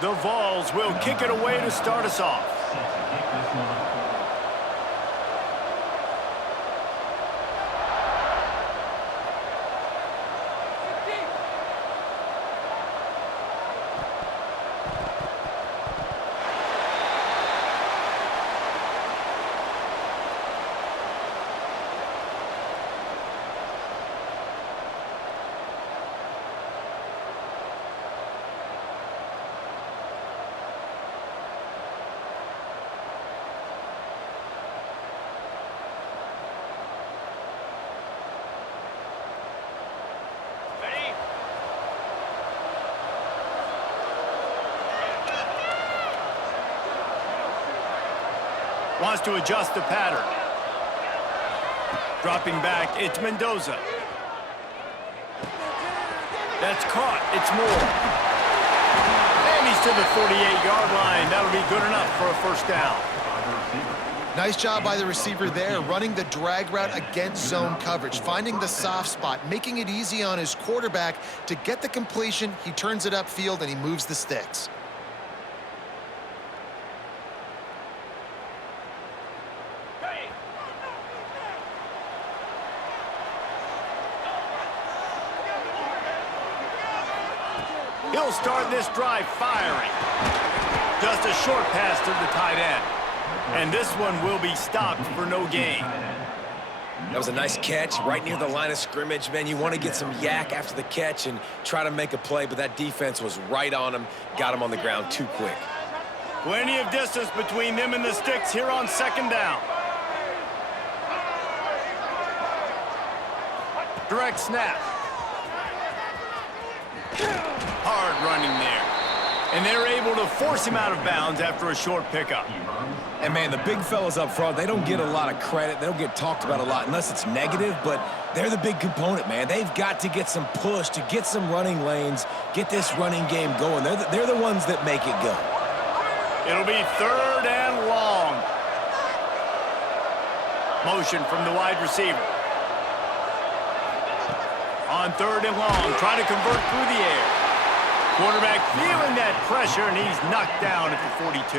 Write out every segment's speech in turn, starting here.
The Vols will kick it away to start us off. Wants to adjust the pattern. Dropping back, it's Mendoza. That's caught, it's Moore. And he's to the 48-yard line. That'll be good enough for a first down. Nice job by the receiver there, running the drag route against zone coverage, finding the soft spot, making it easy on his quarterback to get the completion. He turns it upfield and he moves the sticks. He'll start this drive firing. Just a short pass to the tight end. And this one will be stopped for no gain. That was a nice catch right near the line of scrimmage. Man, you want to get some yak after the catch and try to make a play, but that defense was right on him, got him on the ground too quick. Plenty of distance between them and the sticks here on second down. Direct snap. Hard running there. And they're able to force him out of bounds after a short pickup. And, man, the big fellas up front, they don't get a lot of credit. They don't get talked about a lot unless it's negative, but they're the big component, man. They've got to get some push, to get some running lanes, get this running game going. They're the ones that make it go. It'll be third and long. Motion from the wide receiver. On third and long, trying to convert through the air. Quarterback feeling that pressure, and he's knocked down at the 42.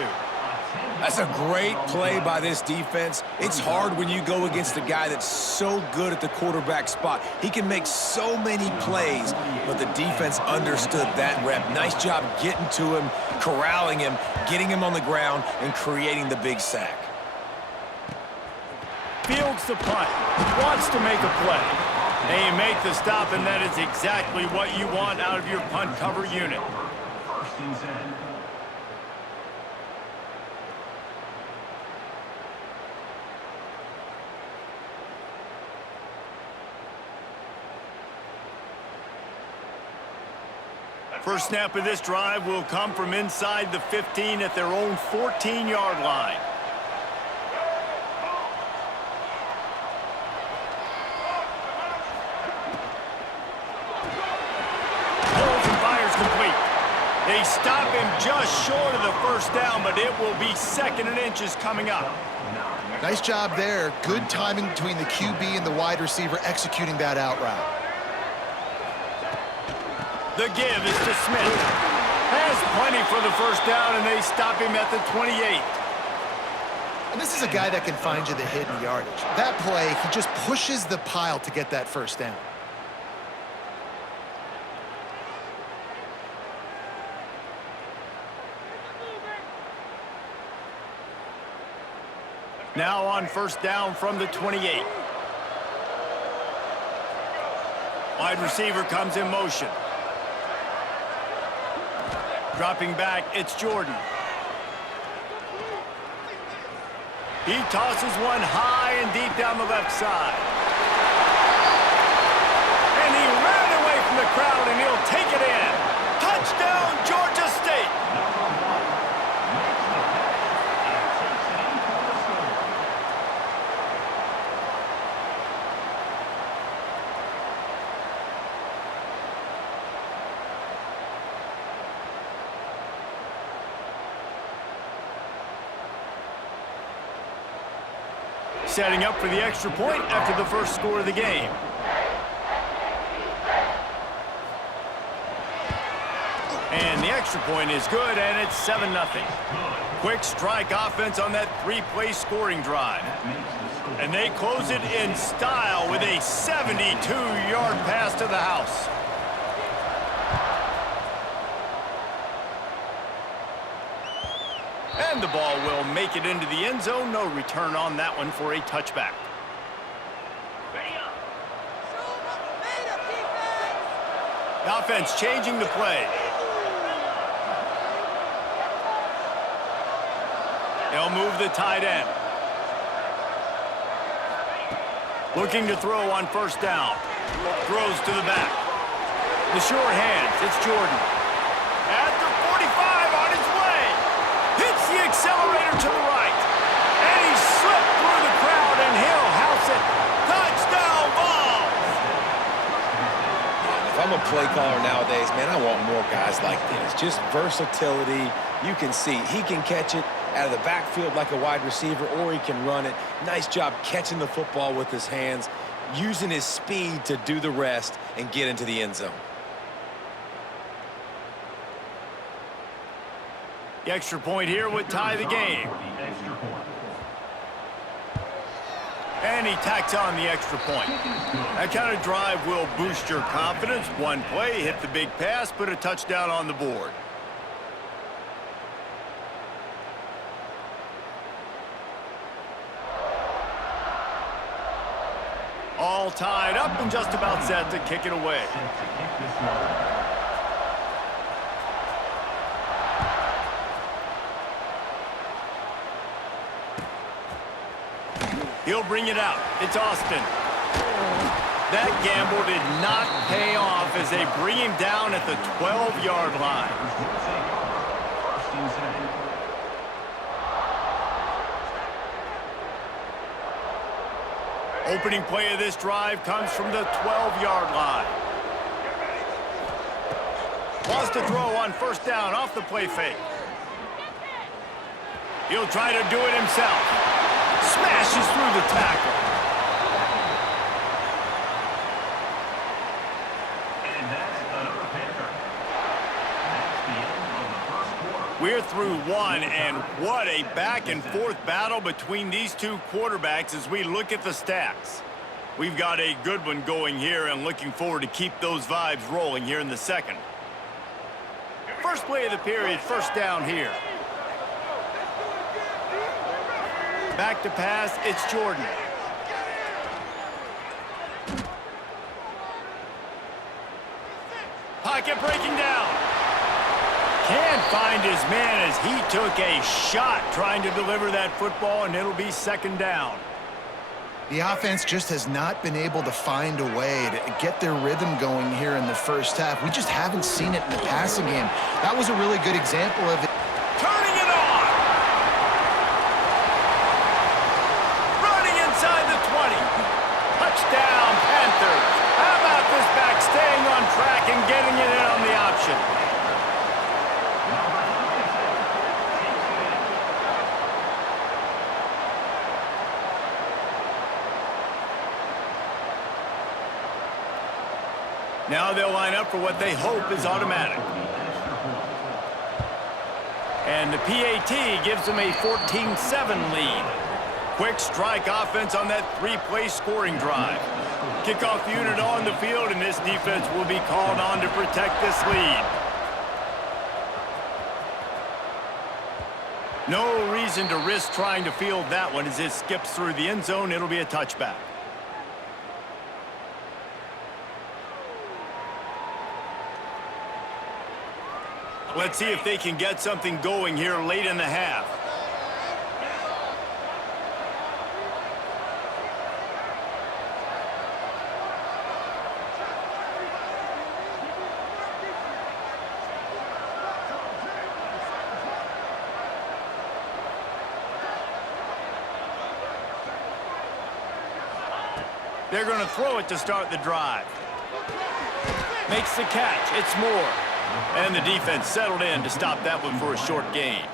That's a great play by this defense. It's hard when you go against a guy that's so good at the quarterback spot. He can make so many plays, but the defense understood that rep. Nice job getting to him, corralling him, getting him on the ground, and creating the big sack. Fields the punt, wants to make a play. They make the stop, and that is exactly what you want out of your punt cover unit. First snap of this drive will come from inside the 15 at their own 14-yard line. They stop him just short of the first down, but it will be second and inches coming up. Nice job there. Good timing between the QB and the wide receiver executing that out route. The give is to Smith. Has plenty for the first down, and they stop him at the 28. And this is a guy that can find you the hidden yardage. That play, he just pushes the pile to get that first down. Now on first down from the 28. Wide receiver comes in motion. Dropping back, it's Jordan. He tosses one high and deep down the left side. And he ran away from the crowd, and he'll take it in. Touchdown, Georgia State! Setting up for the extra point after the first score of the game. And the extra point is good, and it's 7-0. Quick strike offense on that three-play scoring drive. And they close it in style with a 72-yard pass to the house. And the ball will make it into the end zone. No return on that one for a touchback. The offense changing the play. They'll move the tight end. Looking to throw on first down. Throws to the back. The short hands. It's Jordan. At the 45 on his way. Hits the accelerator to the right. And he slipped through the crowd, and he'll house it. Touchdown ball! If I'm a play caller nowadays, man, I want more guys like this. Just versatility. You can see he can catch it out of the backfield like a wide receiver, or he can run it. Nice job catching the football with his hands, using his speed to do the rest and get into the end zone. The extra point here would tie the game. And he tacks on the extra point. That kind of drive will boost your confidence. One play, hit the big pass, put a touchdown on the board. All tied up and just about set to kick it away. He'll bring it out. It's Austin. That gamble did not pay off as they bring him down at the 12-yard line. Opening play of this drive comes from the 12-yard line. Wants to throw on first down off the play fake. He'll try to do it himself. Smashes through the tackle. And that's another Panther. That's the end of the first quarter. We're through one, and what a back-and-forth battle between these two quarterbacks as we look at the stats. We've got a good one going here, and looking forward to keep those vibes rolling here in the second. First play of the period, first down here. Back to pass, it's Jordan. Pocket breaking down. Can't find his man as he took a shot trying to deliver that football, and it'll be second down. The offense just has not been able to find a way to get their rhythm going here in the first half. We just haven't seen it in the passing game. That was a really good example of it. Turning it on! Running inside the 20. Touchdown, Panthers. How about this back staying on track and getting it in on the option? Now they'll line up for what they hope is automatic. And the PAT gives them a 14-7 lead. Quick strike offense on that three-play scoring drive. Kickoff unit on the field, and this defense will be called on to protect this lead. No reason to risk trying to field that one as it skips through the end zone. It'll be a touchback. Let's see if they can get something going here late in the half. They're going to throw it to start the drive. Makes the catch. It's Moore. And the defense settled in to stop that one for a short gain.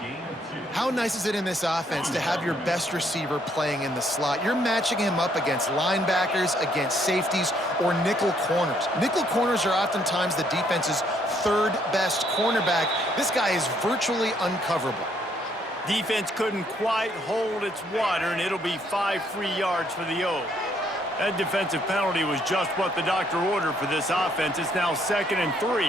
Gain of 2. How nice is it in this offense to have your best receiver playing in the slot? You're matching him up against linebackers, against safeties, or nickel corners. Nickel corners are oftentimes the defense's third best cornerback. This guy is virtually uncoverable. Defense couldn't quite hold its water, and it'll be 5 free yards for the O. That defensive penalty was just what the doctor ordered for this offense. It's now 2nd and 3.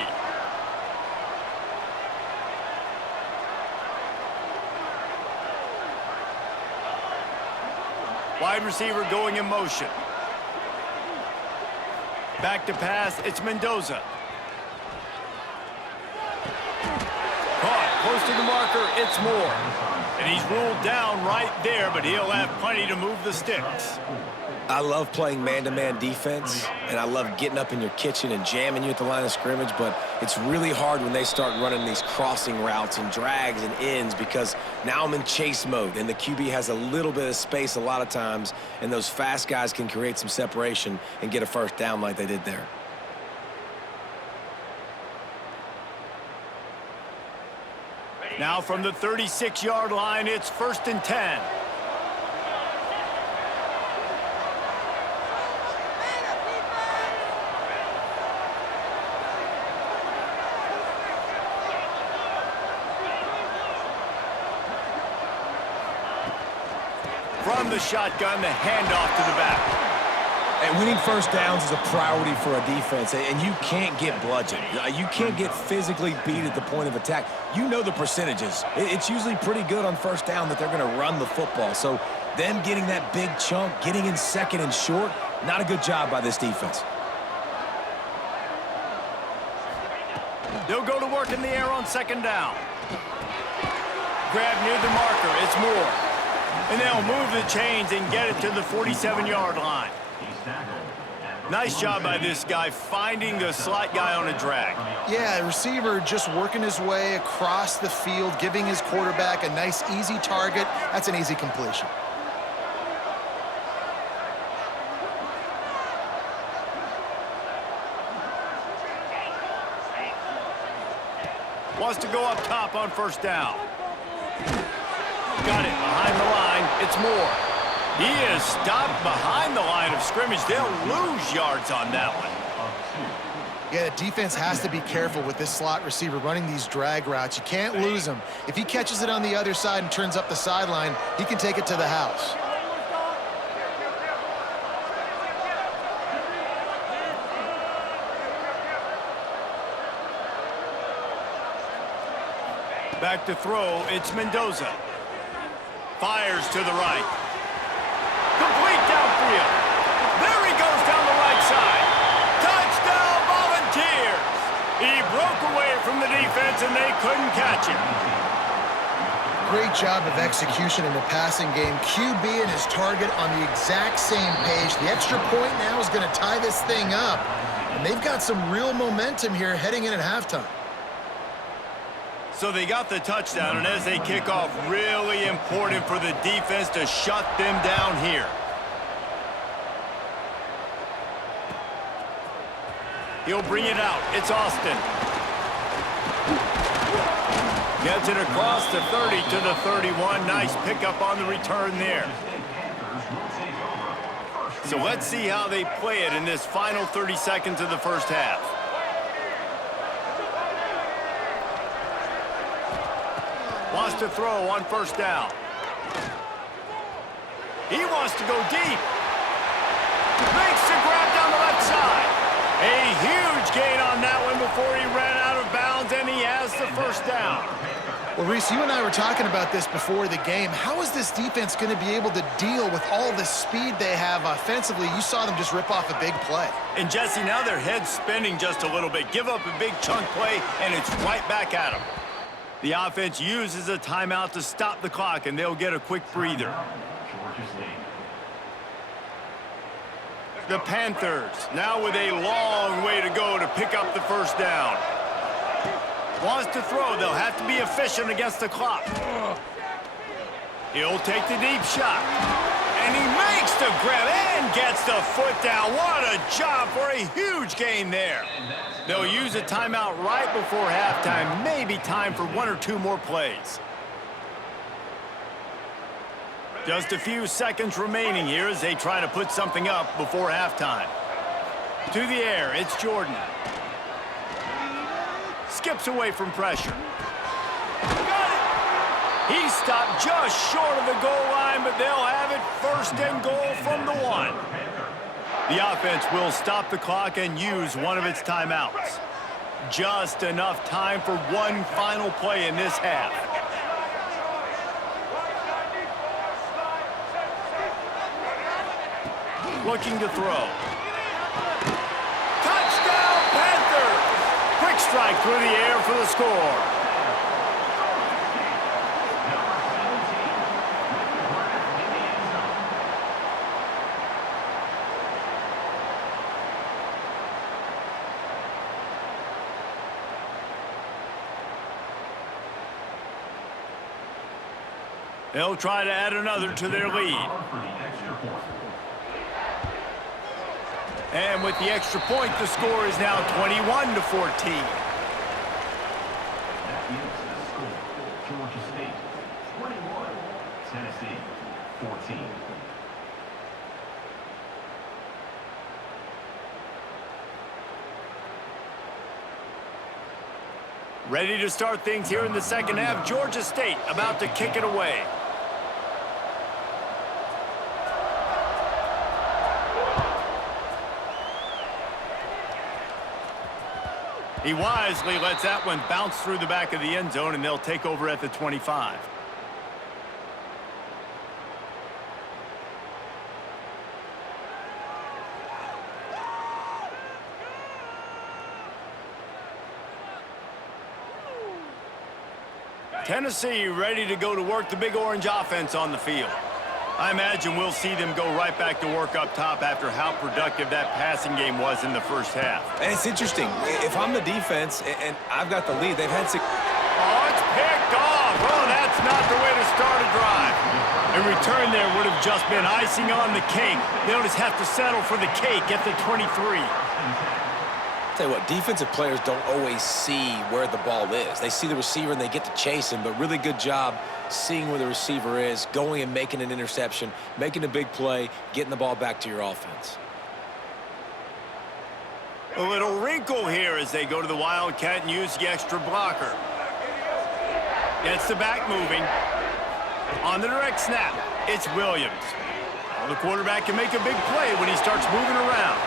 Wide receiver going in motion. Back to pass, it's Mendoza. Caught, close to the marker, it's Moore. And he's ruled down right there, but he'll have plenty to move the sticks. I love playing man-to-man defense, and I love getting up in your kitchen and jamming you at the line of scrimmage, but it's really hard when they start running these crossing routes and drags and ends because now I'm in chase mode, and the QB has a little bit of space a lot of times, and those fast guys can create some separation and get a first down like they did there. Now from the 36-yard line, it's 1st and 10. From the shotgun, the handoff to the back. And winning first downs is a priority for a defense, and you can't get bludgeoned. You can't get physically beat at the point of attack. You know the percentages. It's usually pretty good on first down that they're going to run the football. So them getting that big chunk, getting in 2nd and short, not a good job by this defense. They'll go to work in the air on 2nd down. Grab near the marker, it's Moore. And they'll move the chains and get it to the 47-yard line. Nice job by this guy finding the slot guy on a drag. Yeah, receiver just working his way across the field, giving his quarterback a nice, easy target. That's an easy completion. Wants to go up top on 1st down. Got it behind the line. It's Moore. He is stopped behind the line of scrimmage. They'll lose yards on that one. Yeah, the defense has to be careful with this slot receiver running these drag routes. You can't lose him. If he catches it on the other side and turns up the sideline, he can take it to the house. Back to throw, it's Mendoza. Fires to the right. Complete downfield. There he goes down the right side. Touchdown, Volunteers. He broke away from the defense, and they couldn't catch him. Great job of execution in the passing game. QB and his target on the exact same page. The extra point now is going to tie this thing up. And they've got some real momentum here heading in at halftime. So they got the touchdown, and as they kick off, really important for the defense to shut them down here. He'll bring it out. It's Austin. Gets it across the 30 to the 31. Nice pickup on the return there. So let's see how they play it in this final 30 seconds of the first half. Wants to throw on 1st down. He wants to go deep. Makes the grab down the left side. A huge gain on that one before he ran out of bounds, and he has the 1st down. Well, Reese, you and I were talking about this before the game. How is this defense going to be able to deal with all the speed they have offensively? You saw them just rip off a big play. And Jesse, now their head's spinning just a little bit. Give up a big chunk play, and it's right back at them. The offense uses a timeout to stop the clock, and they'll get a quick breather. The Panthers now with a long way to go to pick up the 1st down. Wants to throw. They'll have to be efficient against the clock. He'll take the deep shot. And he makes the grab and gets the foot down. What a job for a huge gain there. They'll use a timeout right before halftime. Maybe time for 1 or 2 more plays. Just a few seconds remaining here as they try to put something up before halftime. To the air, it's Jordan. Skips away from pressure. Got it! He stopped just short of the goal line, but they'll have it first and goal from the 1. The offense will stop the clock and use one of its timeouts. Just enough time for one final play in this half. Looking to throw. Touchdown, Panthers! Quick strike through the air for the score. They'll try to add another to their lead. And with the extra point, the score is now 21-14. That is the score. Georgia State 21, Tennessee 14. Ready to start things here in the second half. Georgia State about to kick it away. He wisely lets that one bounce through the back of the end zone, and they'll take over at the 25. Tennessee ready to go to work the Big Orange offense on the field. I imagine we'll see them go right back to work up top after how productive that passing game was in the first half. And it's interesting. If I'm the defense and I've got the lead, they've had Oh, it's picked off. Oh, that's not the way to start a drive. A return there would have just been icing on the cake. They'll just have to settle for the cake at the 23. Tell you what, defensive players don't always see where the ball is. They see the receiver and they get to chase him, but really good job seeing where the receiver is, going and making an interception, making a big play, getting the ball back to your offense. A little wrinkle here as they go to the Wildcat and use the extra blocker. Gets the back moving. On the direct snap, it's Williams. Well, the quarterback can make a big play when he starts moving around.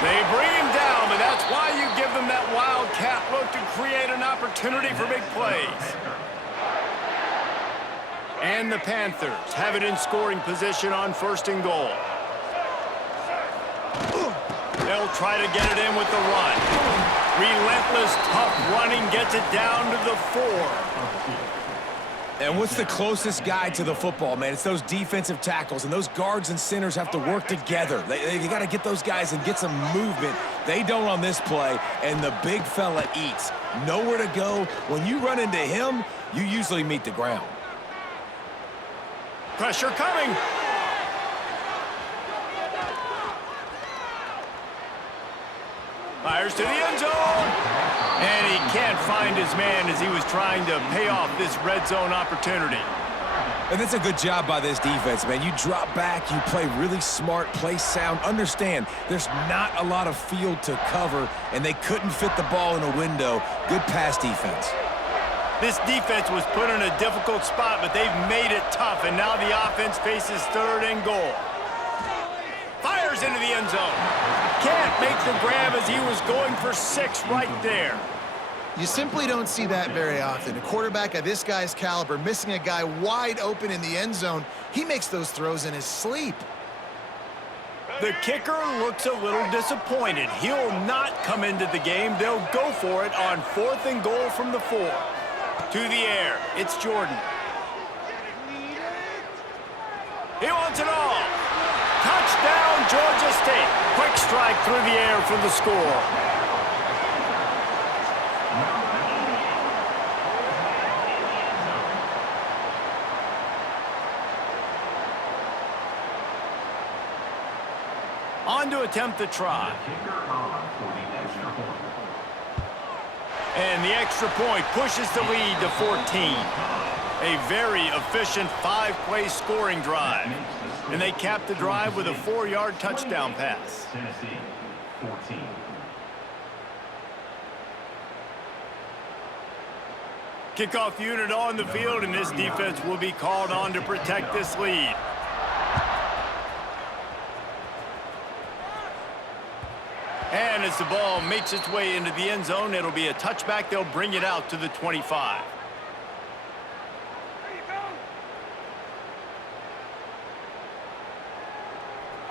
They bring him down, but that's why you give them that Wildcat look to create an opportunity for big plays. And the Panthers have it in scoring position on first and goal. They'll try to get it in with the run. Relentless, tough running gets it down to the 4. And what's the closest guy to the football, man? It's those defensive tackles, and those guards and centers have to work together. They got to get those guys and get some movement. They don't on this play, and the big fella eats. Nowhere to go. When you run into him, you usually meet the ground. Pressure coming. Fires to the end zone. And he can't find his man as he was trying to pay off this red zone opportunity. And that's a good job by this defense, man. You drop back, you play really smart, play sound. Understand, there's not a lot of field to cover, and they couldn't fit the ball in a window. Good pass defense. This defense was put in a difficult spot, but they've made it tough, and now the offense faces third and goal. Fires into the end zone. Can't make the grab as he was going for 6 right there. You simply don't see that very often. A quarterback of this guy's caliber missing a guy wide open in the end zone. He makes those throws in his sleep. The kicker looks a little disappointed. He'll not come into the game. They'll go for it on 4th and goal from the 4. To the air, it's Jordan. He wants it all. Touchdown, Georgia State. Quick strike through the air for the score. On to attempt the try. And the extra point pushes the lead to 14. A very efficient 5-play scoring drive. And they capped the drive with a 4-yard touchdown pass. Tennessee, 14. Kickoff unit on the field, and this defense will be called on to protect this lead. And as the ball makes its way into the end zone, it'll be a touchback. They'll bring it out to the 25.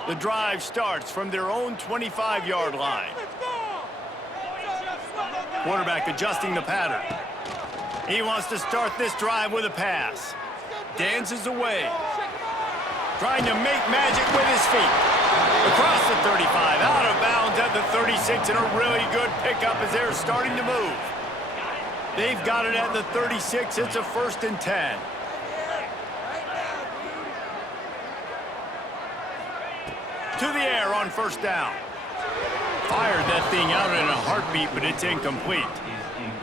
The drive starts from their own 25-yard line. Quarterback adjusting the pattern. He wants to start this drive with a pass. Dances away. Trying to make magic with his feet. Across the 35, out of bounds at the 36, and a really good pickup as they're starting to move. They've got it at the 36. It's a 1st and 10. To the air on 1st down. Fired that thing out in a heartbeat, but it's incomplete.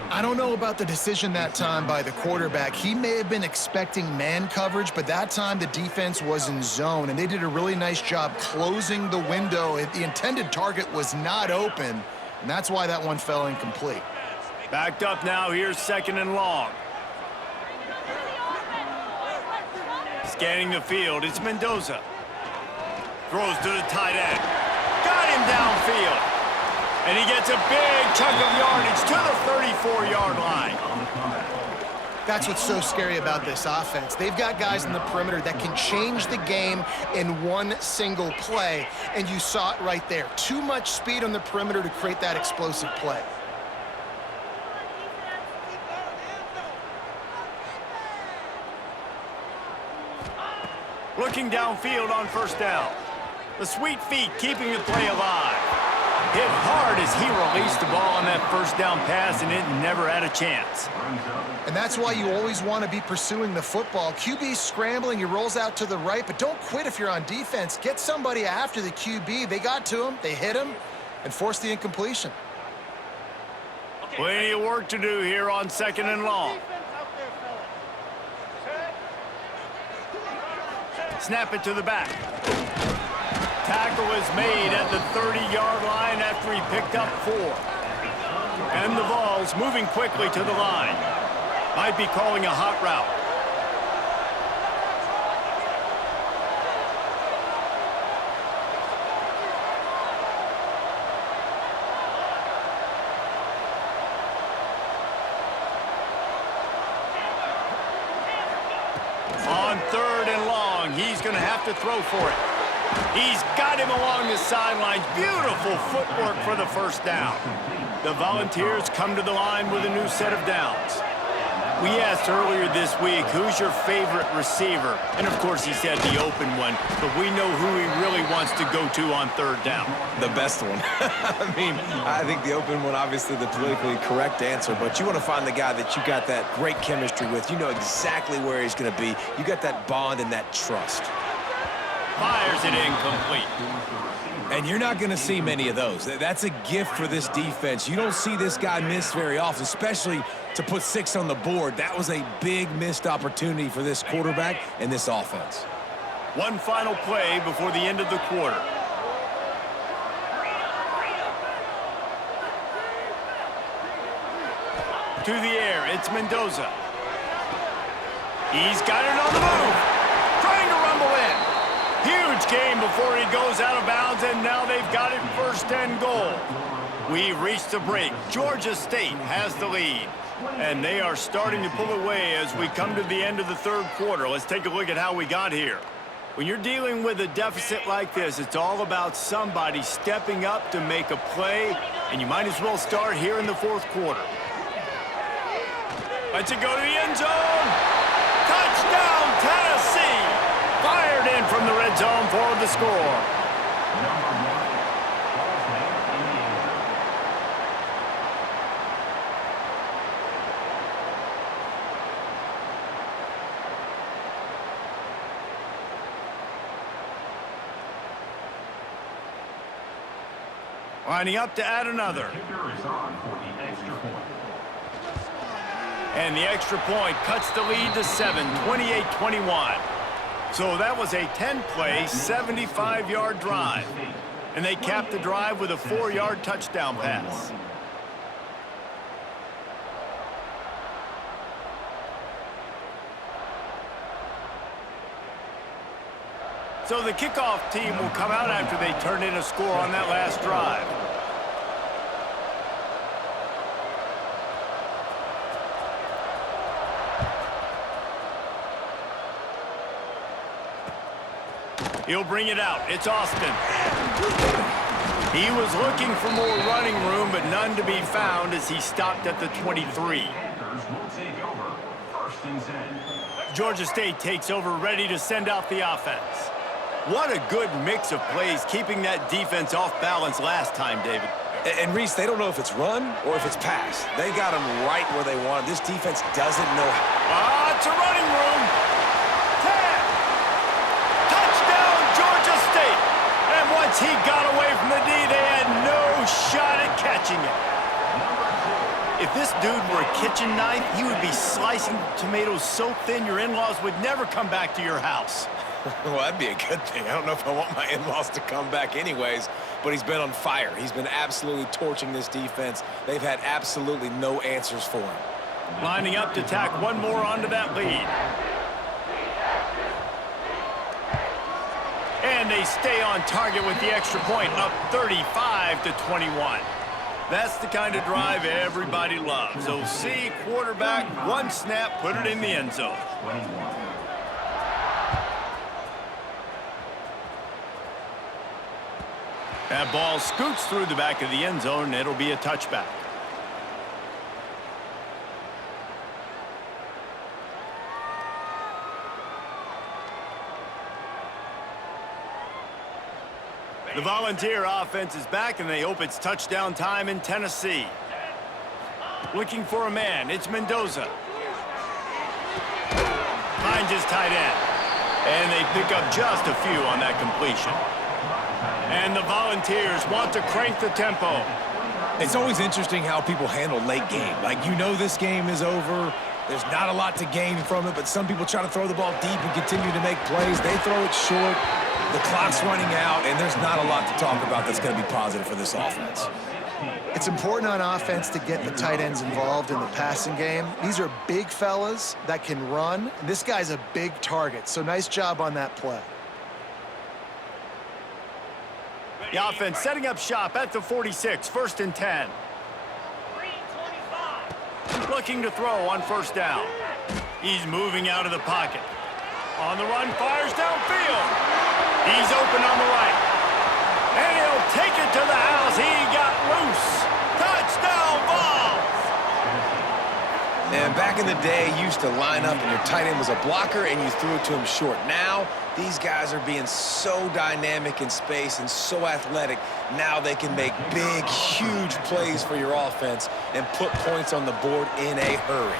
I don't know about the decision that time by the quarterback. He may have been expecting man coverage, but that time the defense was in zone, and they did a really nice job closing the window. The intended target was not open, and that's why that one fell incomplete. Backed up now. Here's 2nd and long. Scanning the field, it's Mendoza. Throws to the tight end. Got him downfield. And he gets a big chunk of yardage to the 34-yard line. That's what's so scary about this offense. They've got guys in the perimeter that can change the game in one single play, and you saw it right there. Too much speed on the perimeter to create that explosive play. Looking downfield on 1st down. The sweet feet keeping the play alive. Hit hard as he released the ball on that 1st down pass, and it never had a chance. And that's why you always want to be pursuing the football. QB's scrambling, he rolls out to the right, but don't quit if you're on defense. Get somebody after the QB. They got to him, they hit him, and forced the incompletion. Plenty of work to do here on 2nd and long. Snap it to the back. Tackle is made at the 30-yard line after he picked up 4. And the Vols moving quickly to the line. Might be calling a hot route. On 3rd and long, he's going to have to throw for it. He's got him along the sidelines. Beautiful footwork for the 1st down. The Volunteers come to the line with a new set of downs. We asked earlier this week, who's your favorite receiver? And, of course, he said the open one, but we know who he really wants to go to on 3rd down. The best one. I think the open one, obviously the politically correct answer, but you want to find the guy that you got that great chemistry with. You know exactly where he's going to be. You got that bond and that trust. Fires it incomplete. And you're not going to see many of those. That's a gift for this defense. You don't see this guy miss very often, especially to put 6 on the board. That was a big missed opportunity for this quarterback and this offense. One final play before the end of the quarter. To the air, it's Mendoza. He's got it on the move. Trying to rumble in. Huge game before he goes out of bounds, and now they've got it 1st and goal. We've reached the break. Georgia State has the lead, and they are starting to pull away as we come to the end of the 3rd quarter. Let's take a look at how we got here. When you're dealing with a deficit like this, it's all about somebody stepping up to make a play, and you might as well start here in the 4th quarter. Let's it go to the end zone. Touchdown, Tennessee! Fired in from the red zone for the score. Lining up to add another. Kicker is on for the extra point. And the extra point cuts the lead to 7, 28-21. So that was a 10-play, 75-yard drive. And they capped the drive with a 4-yard touchdown pass. So the kickoff team will come out after they turn in a score on that last drive. He'll bring it out. It's Austin. He was looking for more running room, but none to be found as he stopped at the 23. Georgia State takes over, ready to send out the offense. What a good mix of plays, keeping that defense off balance last time, David. And Reese, they don't know if it's run or if it's pass. They got them right where they want it. This defense doesn't know how. It's a running room. 10. Touchdown, Georgia State. And once he got away from the D, they had no shot at catching it. If this dude were a kitchen knife, he would be slicing tomatoes so thin your in-laws would never come back to your house. Well, that'd be a good thing. I don't know if I want my in-laws to come back anyways, but he's been on fire. He's been absolutely torching this defense. They've had absolutely no answers for him. Lining up to tack one more onto that lead. And they stay on target with the extra point, up 35-21. That's the kind of drive everybody loves. So see, quarterback, one snap, put it in the end zone. That ball scoots through the back of the end zone, and it'll be a touchback. The Volunteer offense is back, and they hope it's touchdown time in Tennessee. Looking for a man, it's Mendoza. Finds his tight end. And they pick up just a few on that completion. And the Volunteers want to crank the tempo. It's always interesting how people handle late game. Like, you know this game is over. There's not a lot to gain from it, but some people try to throw the ball deep and continue to make plays. They throw it short. The clock's running out, and there's not a lot to talk about that's going to be positive for this offense. It's important on offense to get the tight ends involved in the passing game. These are big fellas that can run. This guy's a big target, so nice job on that play. The offense setting up shop at the 46, 1st and 10. Looking to throw on 1st down. He's moving out of the pocket. On the run, fires downfield. He's open on the right. And he'll take it to the house. He got loose. Touchdown, Vols! And back in the day, you used to line up and your tight end was a blocker and you threw it to him short. Now, these guys are being so dynamic in space and so athletic. Now they can make big, huge plays for your offense and put points on the board in a hurry.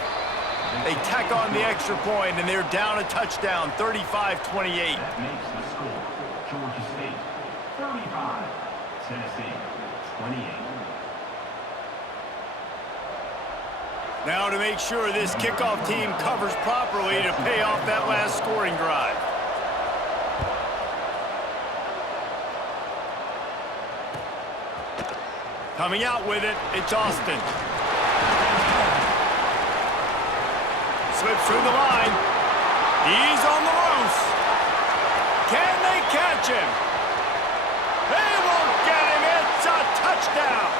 They tack on the extra point, and they're down a touchdown, 35-28. That makes the score. Georgia State, 35. Tennessee, 28. Now to make sure this kickoff team covers properly to pay off that last scoring drive. Coming out with it, it's Austin. Slips through the line. He's on the loose. Can they catch him? They won't get him. It's a touchdown.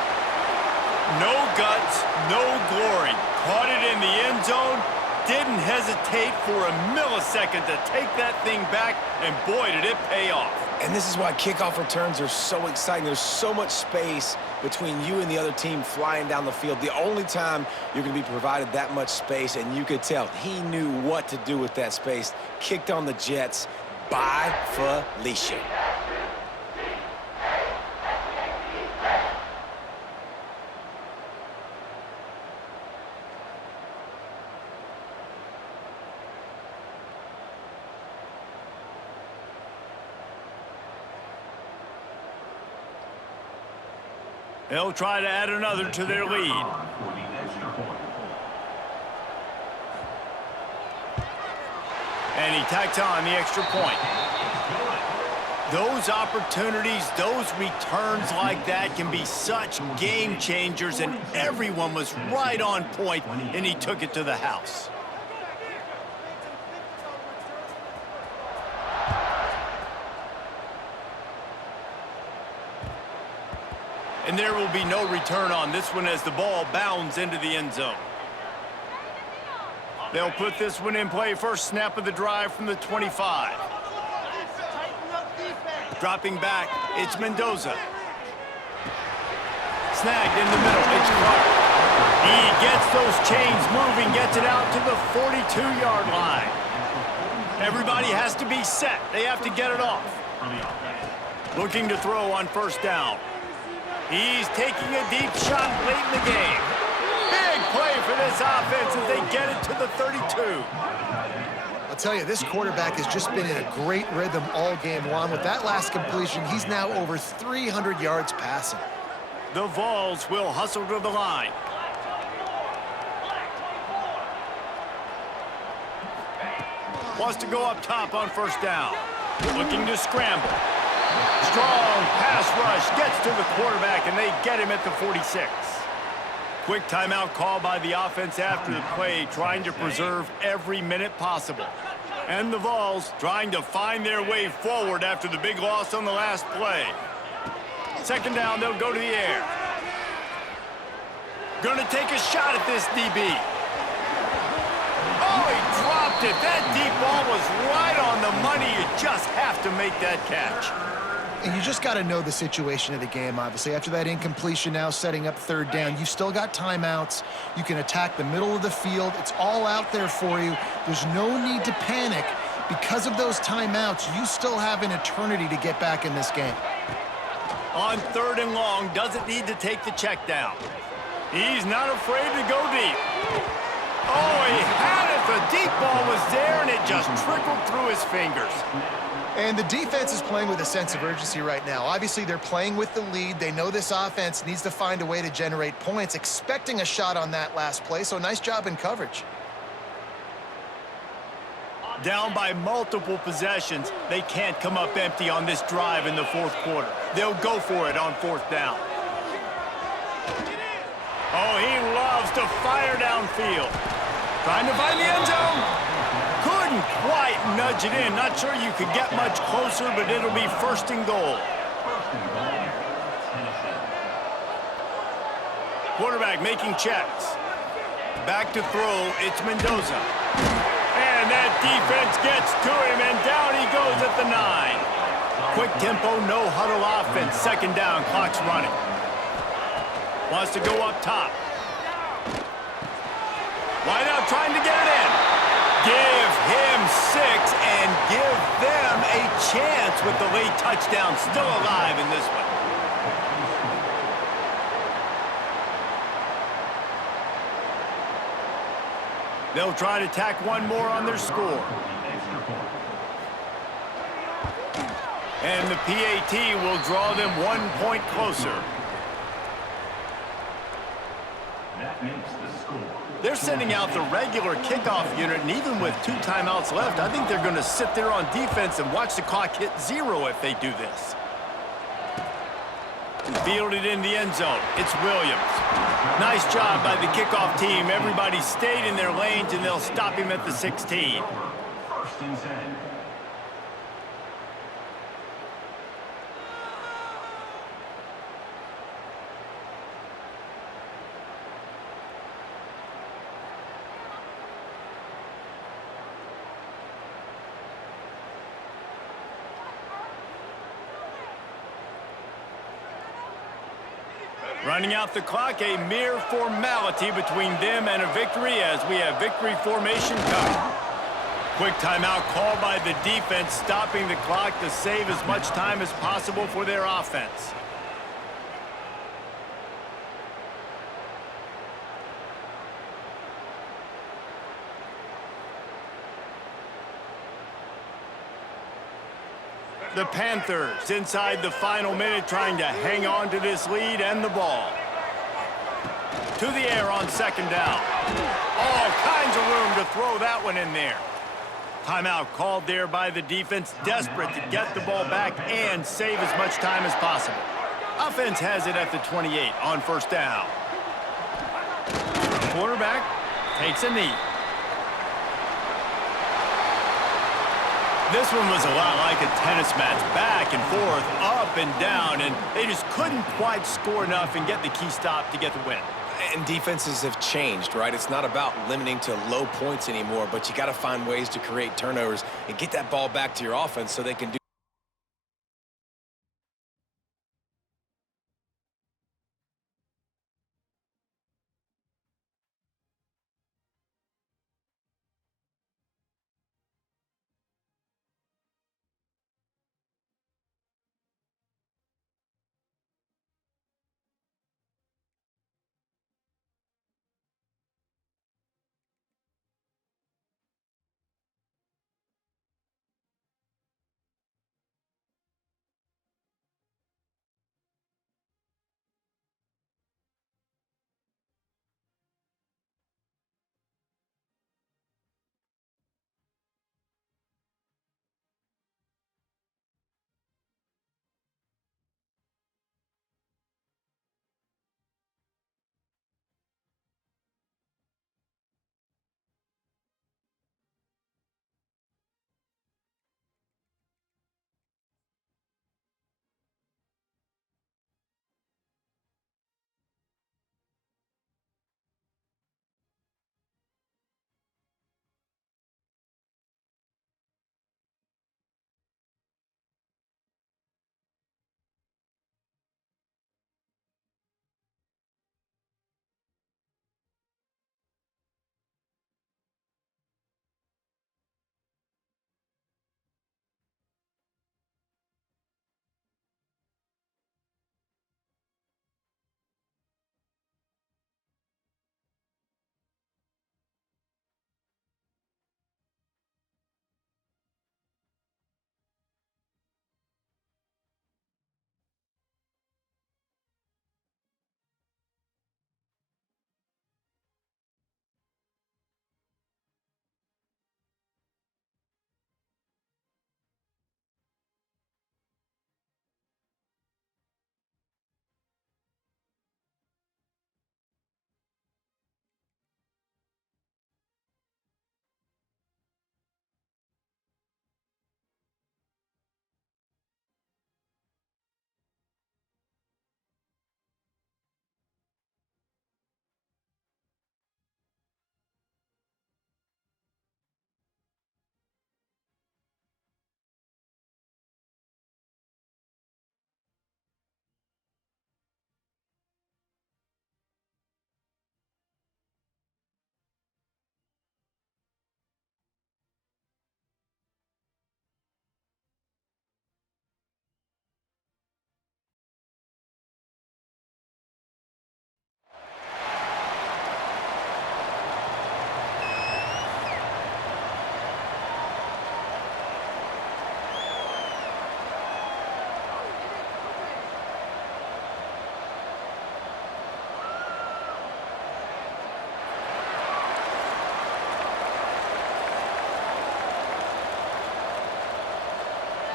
No guts, no glory. Caught it in the end zone. Didn't hesitate for a millisecond to take that thing back, and boy, did it pay off. And this is why kickoff returns are so exciting. There's so much space between you and the other team flying down the field. The only time you're going to be provided that much space, and you could tell he knew what to do with that space. Kicked on the Jets by Felicia. They'll try to add another to their lead. And he tacks on the extra point. Those opportunities, those returns like that can be such game changers, and everyone was right on point, and he took it to the house. And there will be no return on this one as the ball bounds into the end zone. They'll put this one in play. First snap of the drive from the 25. Dropping back, it's Mendoza. Snagged in the middle, it's Clark. He gets those chains moving, gets it out to the 42-yard line. Everybody has to be set. They have to get it off. Looking to throw on first down. He's taking a deep shot late in the game. Big play for this offense as they get it to the 32. I'll tell you, this quarterback has just been in a great rhythm all game long. With that last completion, he's now over 300 yards passing. The Vols will hustle to the line. Wants to go up top on first down. Looking to scramble. Strong pass rush gets to the quarterback, and they get him at the 46. Quick timeout call by the offense after the play, trying to preserve every minute possible. And the Vols trying to find their way forward after the big loss on the last play. Second down, they'll go to the air. Gonna take a shot at this DB. Oh, he dropped it. That deep ball was right on the money. You just have to make that catch. And you just got to know the situation of the game, obviously. After that incompletion now setting up third down, you've still got timeouts. You can attack the middle of the field. It's all out there for you. There's no need to panic. Because of those timeouts, you still have an eternity to get back in this game. On third and long, doesn't need to take the check down. He's not afraid to go deep. Oh, he had it. The deep ball was there, and it just trickled through his fingers. And the defense is playing with a sense of urgency right now. Obviously, they're playing with the lead. They know this offense needs to find a way to generate points, expecting a shot on that last play, so nice job in coverage. Down by multiple possessions, they can't come up empty on this drive in the fourth quarter. They'll go for it on fourth down. Oh, he loves to fire downfield. Trying to find the end zone. Couldn't quite nudge it in. Not sure you could get much closer, but it'll be first and goal. Quarterback making checks. Back to throw, it's Mendoza. And that defense gets to him, and down he goes at the 9. Quick tempo, no huddle offense. Second down, clock's running. Wants to go up top. Wide out, trying to get it in. Give him 6 and give them a chance with the late touchdown. Still alive in this one. They'll try to tack one more on their score. And the PAT will draw them 1 point closer. That makes the score. They're sending out the regular kickoff unit, and even with 2 timeouts left, I think they're going to sit there on defense and watch the clock hit 0 if they do this. Fielded in the end zone. It's Williams. Nice job by the kickoff team. Everybody stayed in their lanes, and they'll stop him at the 16. First and 10. Running out the clock, a mere formality between them and a victory as we have victory formation coming. Quick timeout called by the defense, stopping the clock to save as much time as possible for their offense. The Panthers inside the final minute trying to hang on to this lead and the ball. To the air on second down. All kinds of room to throw that one in there. Timeout called there by the defense, desperate to get the ball back and save as much time as possible. Offense has it at the 28 on first down. Quarterback takes a knee. This one was a lot like a tennis match, back and forth, up and down, and they just couldn't quite score enough and get the key stop to get the win. And defenses have changed, right? It's not about limiting to low points anymore, but you got to find ways to create turnovers and get that ball back to your offense so they can do.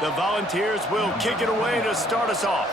The Volunteers will kick it away to start us off.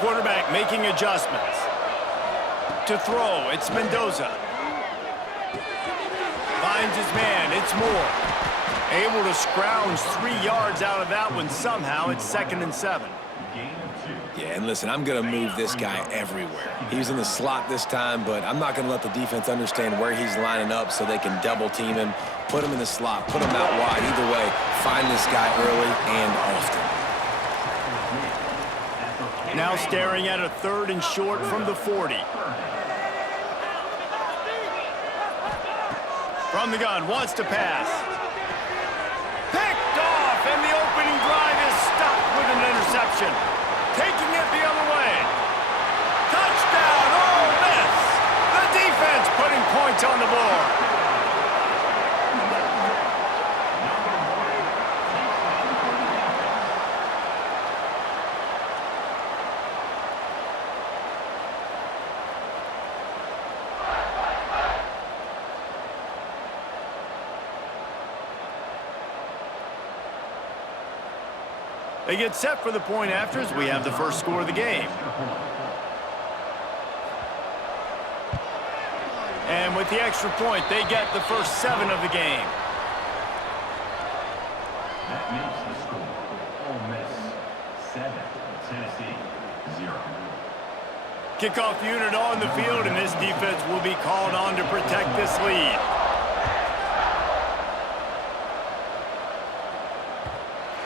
Quarterback making adjustments. To throw, it's Mendoza. Finds his man, it's Moore. Able to scrounge 3 yards out of that one somehow. It's 2nd and 7. Yeah, and listen, I'm going to move this guy everywhere. He's in the slot this time, but I'm not going to let the defense understand where he's lining up so they can double team him, put him in the slot, put him out wide. Either way, find this guy early and often. Now staring at a 3rd and short from the 40. From the gun, wants to pass. Picked off, and the opening drive is stopped with an interception. Taking it the other way. Touchdown, Ole Miss! The defense putting points on the board. They get set for the point after as we have the first score of the game. And with the extra point, they get the first 7 of the game. That makes the score Ole Miss 7, Tennessee 0. Kickoff unit on the field, and this defense will be called on to protect this lead.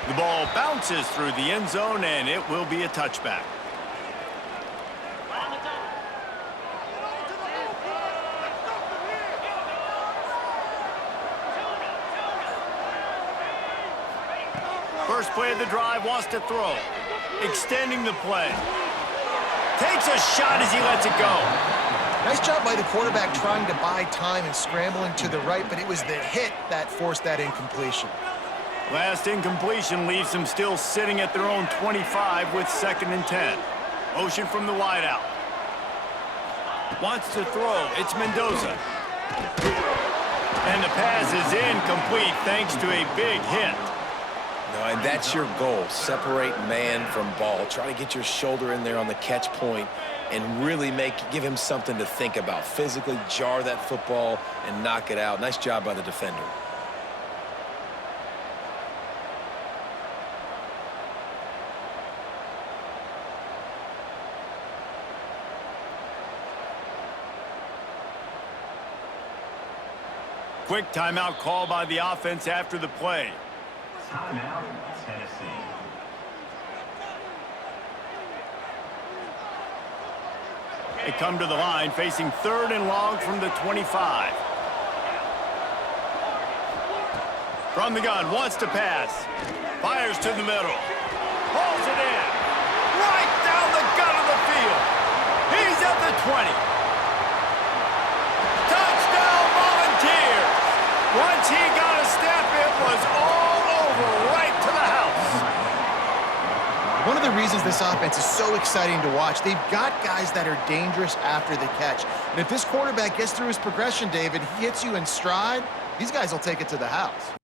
The ball bounces through the end zone, and it will be a touchback. First play of the drive, wants to throw. Extending the play. Takes a shot as he lets it go. Nice job by the quarterback trying to buy time and scrambling to the right, but it was the hit that forced that incompletion. Last incompletion leaves them still sitting at their own 25 with 2nd and 10. Motion from the wideout. Wants to throw. It's Mendoza. And the pass is incomplete thanks to a big hit. No, and that's your goal. Separate man from ball. Try to get your shoulder in there on the catch point and really give him something to think about. Physically jar that football and knock it out. Nice job by the defender. Quick timeout call by the offense after the play. Timeout, Tennessee. They come to the line facing 3rd and long from the 25. From the gun, wants to pass. Fires to the middle. Pulls it in. Right down the gut of the field. He's at the 20. Touchdown Volunteers. Once he got a step, it was all over right to the house. One of the reasons this offense is so exciting to watch, they've got guys that are dangerous after the catch. And if this quarterback gets through his progression, David, he hits you in stride, these guys will take it to the house.